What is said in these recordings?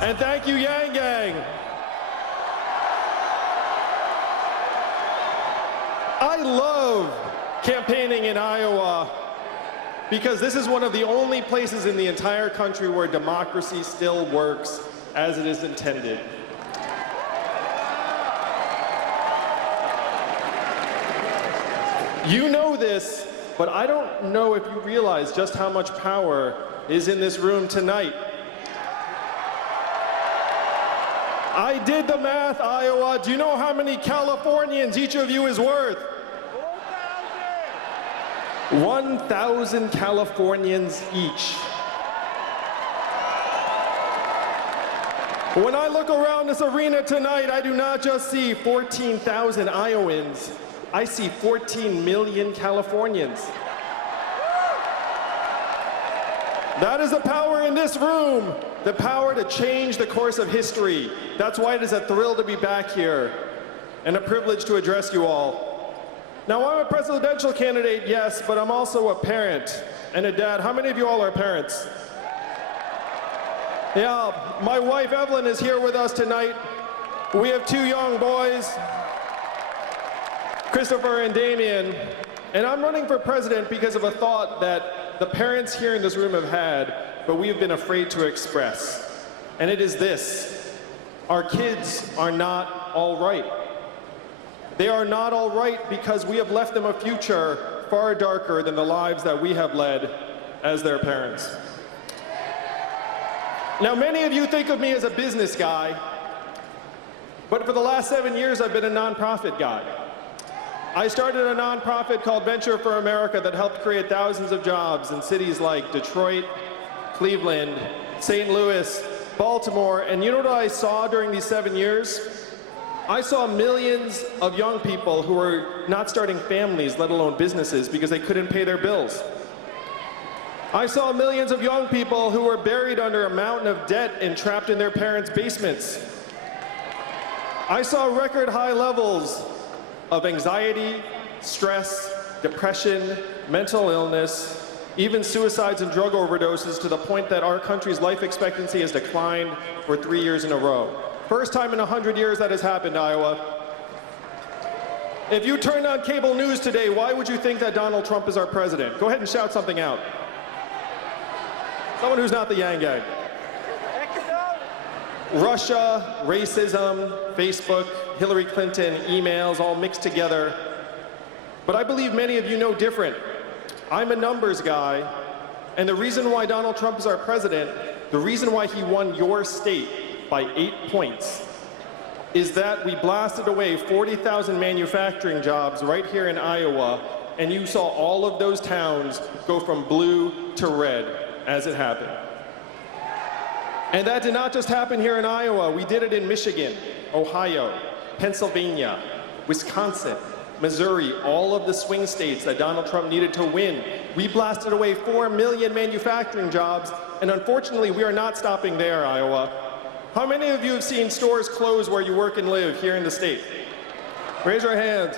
And thank you, Yang Gang. I love campaigning in Iowa because this is one of the only places in the entire country where democracy still works as it is intended. You know this, but I don't know if you realize just how much power is in this room tonight. I did the math, Iowa. Do you know how many Californians each of you is worth? 1,000 Californians each. When I look around this arena tonight, I do not just see 14,000 Iowans. I see 14 million Californians. That is the power in this room, the power to change the course of history. That's why it is a thrill to be back here and a privilege to address you all. Now, I'm a presidential candidate, yes, but I'm also a parent and a dad. How many of you all are parents? Yeah, my wife Evelyn is here with us tonight. We have 2 young boys, Christopher and Damien, and I'm running for president because of a thought that the parents here in this room have had, but we have been afraid to express. And it is this: our kids are not all right. They are not all right because we have left them a future far darker than the lives that we have led as their parents. Now, many of you think of me as a business guy, but for the last 7 years, I've been a nonprofit guy. I started a nonprofit called Venture for America that helped create thousands of jobs in cities like Detroit, Cleveland, St. Louis, Baltimore, and you know what I saw during these 7 years? I saw millions of young people who were not starting families, let alone businesses, because they couldn't pay their bills. I saw millions of young people who were buried under a mountain of debt and trapped in their parents' basements. I saw record high levels of anxiety, stress, depression, mental illness, even suicides and drug overdoses, to the point that our country's life expectancy has declined for 3 years in a row. First time in 100 years that has happened, Iowa. If you turned on cable news today, why would you think that Donald Trump is our president? Go ahead and shout something out. Someone who's not the Yang Gang. Russia, racism, Facebook, Hillary Clinton, emails, all mixed together. But I believe many of you know different. I'm a numbers guy, and the reason why Donald Trump is our president, the reason why he won your state by 8 points, is that we blasted away 40,000 manufacturing jobs right here in Iowa, and you saw all of those towns go from blue to red as it happened. And that did not just happen here in Iowa. We did it in Michigan, Ohio, Pennsylvania, Wisconsin, Missouri, all of the swing states that Donald Trump needed to win. We blasted away 4 million manufacturing jobs, and unfortunately, we are not stopping there, Iowa. How many of you have seen stores close where you work and live here in the state? Raise your hands.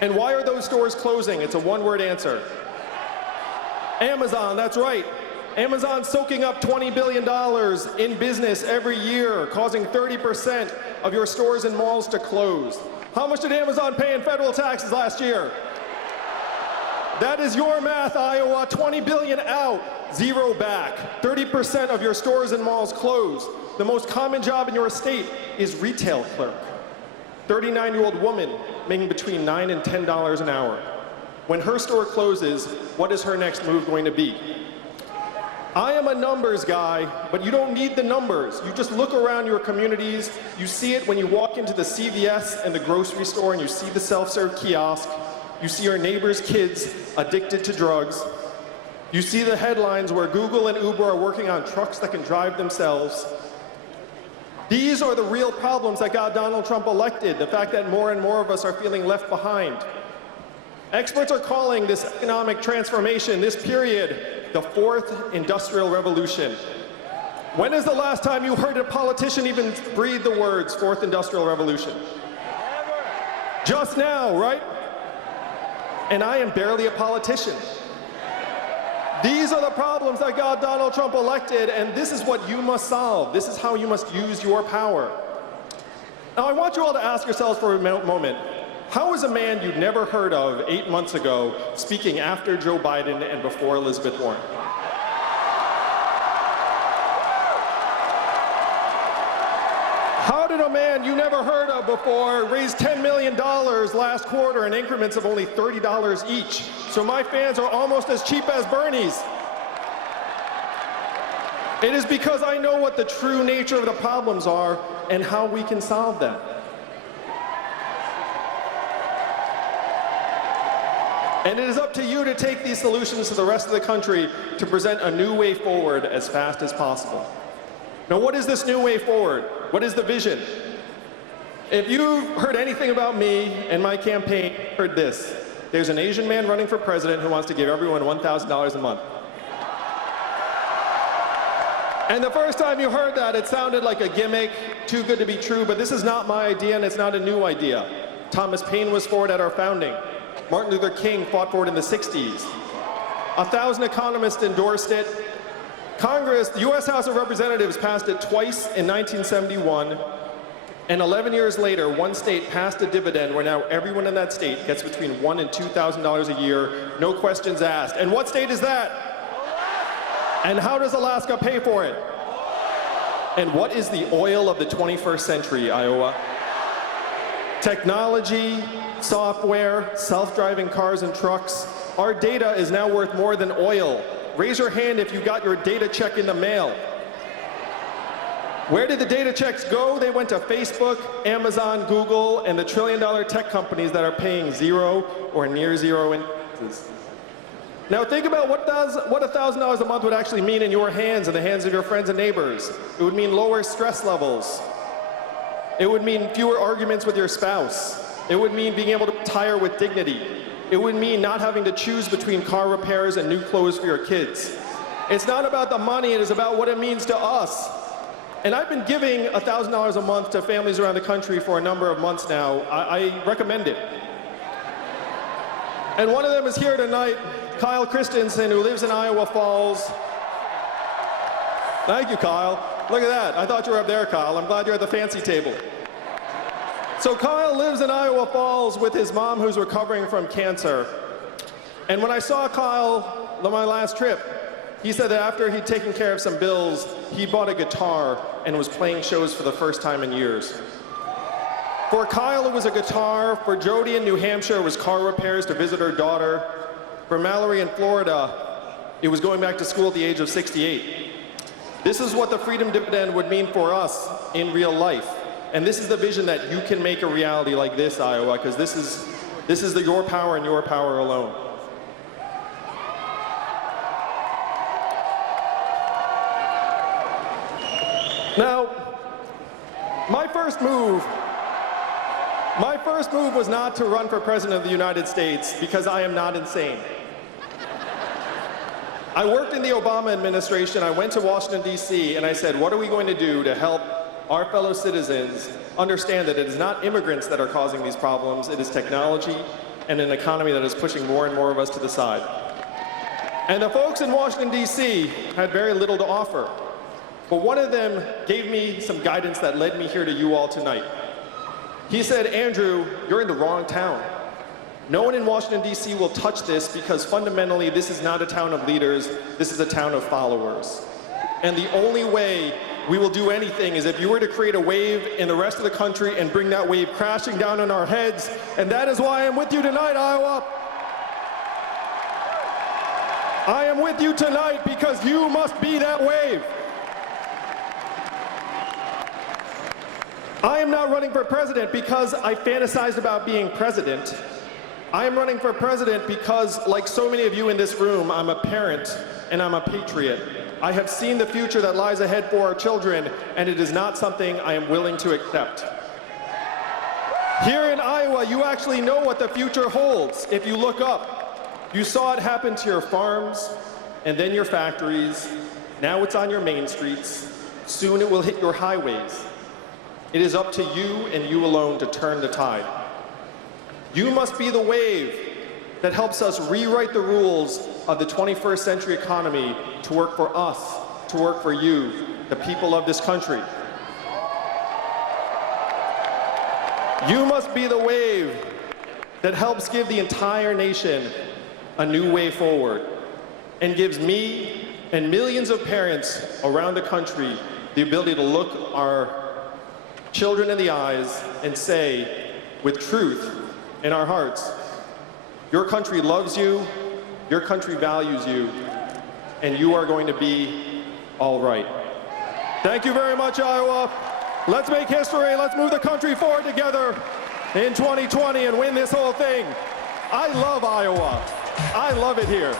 And why are those stores closing? It's a one-word answer. Amazon, that's right. Amazon's soaking up $20 billion in business every year, causing 30% of your stores and malls to close. How much did Amazon pay in federal taxes last year? That is your math, Iowa. 20 billion out, 0 back. 30% of your stores and malls closed. The most common job in your state is retail clerk. 39-year-old woman making between $9 and $10 an hour. When her store closes, what is her next move going to be? I am a numbers guy, but you don't need the numbers. You just look around your communities. You see it when you walk into the CVS and the grocery store and you see the self-serve kiosk. You see your neighbors' kids addicted to drugs. You see the headlines where Google and Uber are working on trucks that can drive themselves. These are the real problems that got Donald Trump elected, the fact that more and more of us are feeling left behind. Experts are calling this economic transformation, this period, the fourth industrial revolution. When is the last time you heard a politician even breathe the words fourth industrial revolution? Never. Just now, right? And I am barely a politician. These are the problems that got Donald Trump elected, and this is what you must solve. This is how you must use your power. Now, I want you all to ask yourselves for a moment, how is a man you'd never heard of 8 months ago speaking after Joe Biden and before Elizabeth Warren? How did a man you never heard of before raise $10 million last quarter in increments of only $30 each? So my fans are almost as cheap as Bernie's. It is because I know what the true nature of the problems are and how we can solve them. And it is up to you to take these solutions to the rest of the country to present a new way forward as fast as possible. Now, what is this new way forward? What is the vision? If you've heard anything about me and my campaign, heard this. There's an Asian man running for president who wants to give everyone $1,000 a month. And the first time you heard that, it sounded like a gimmick, too good to be true, but this is not my idea and it's not a new idea. Thomas Paine was for it at our founding. Martin Luther King fought for it in the 60s. 1,000 economists endorsed it. Congress, the US House of Representatives passed it twice in 1971, and 11 years later, one state passed a dividend where now everyone in that state gets between $1,000 and $2,000 a year, no questions asked. And what state is that? And how does Alaska pay for it? And what is the oil of the 21st century, Iowa? Technology, software, self-driving cars and trucks. Our data is now worth more than oil. Raise your hand if you got your data check in the mail. Where did the data checks go? They went to Facebook, Amazon, Google, and the trillion-dollar tech companies that are paying zero or near zero in taxes. Now think about what $1,000 a month would actually mean in your hands and the hands of your friends and neighbors. It would mean lower stress levels. It would mean fewer arguments with your spouse. It would mean being able to retire with dignity. It would mean not having to choose between car repairs and new clothes for your kids. It's not about the money, it is about what it means to us. And I've been giving $1,000 a month to families around the country for a number of months now. I recommend it. And one of them is here tonight, Kyle Christensen, who lives in Iowa Falls. Thank you, Kyle. Look at that. I thought you were up there, Kyle. I'm glad you're at the fancy table. So Kyle lives in Iowa Falls with his mom who's recovering from cancer. And when I saw Kyle on my last trip, he said that after he'd taken care of some bills, he bought a guitar and was playing shows for the first time in years. For Kyle, it was a guitar. For Jody in New Hampshire, it was car repairs to visit her daughter. For Mallory in Florida, it was going back to school at the age of 68. This is what the Freedom Dividend would mean for us in real life. And this is the vision that you can make a reality like this, Iowa, because this is your power and your power alone. Now, my first move was not to run for president of the United States because I am not insane. I worked in the Obama administration. I went to Washington, D.C., and I said, what are we going to do to help our fellow citizens understand that it is not immigrants that are causing these problems, it is technology and an economy that is pushing more and more of us to the side. And the folks in Washington, D.C. had very little to offer. But one of them gave me some guidance that led me here to you all tonight. He said, Andrew, you're in the wrong town. No one in Washington, D.C. will touch this because fundamentally this is not a town of leaders, this is a town of followers. And the only way we will do anything is if you were to create a wave in the rest of the country and bring that wave crashing down on our heads. And that is why I'm with you tonight, Iowa. I am with you tonight because you must be that wave. I am not running for president because I fantasized about being president. I am running for president because, like so many of you in this room, I'm a parent and I'm a patriot. I have seen the future that lies ahead for our children, and it is not something I am willing to accept. Here in Iowa, you actually know what the future holds. If you look up, you saw it happen to your farms and then your factories. Now it's on your main streets. Soon it will hit your highways. It is up to you and you alone to turn the tide. You must be the wave that helps us rewrite the rules of the 21st century economy to work for us, to work for you, the people of this country. You must be the wave that helps give the entire nation a new way forward and gives me and millions of parents around the country the ability to look our children in the eyes and say, with truth in our hearts, your country loves you, your country values you, and you are going to be all right. Thank you very much, Iowa. Let's make history. Let's move the country forward together in 2020 and win this whole thing. I love Iowa. I love it here.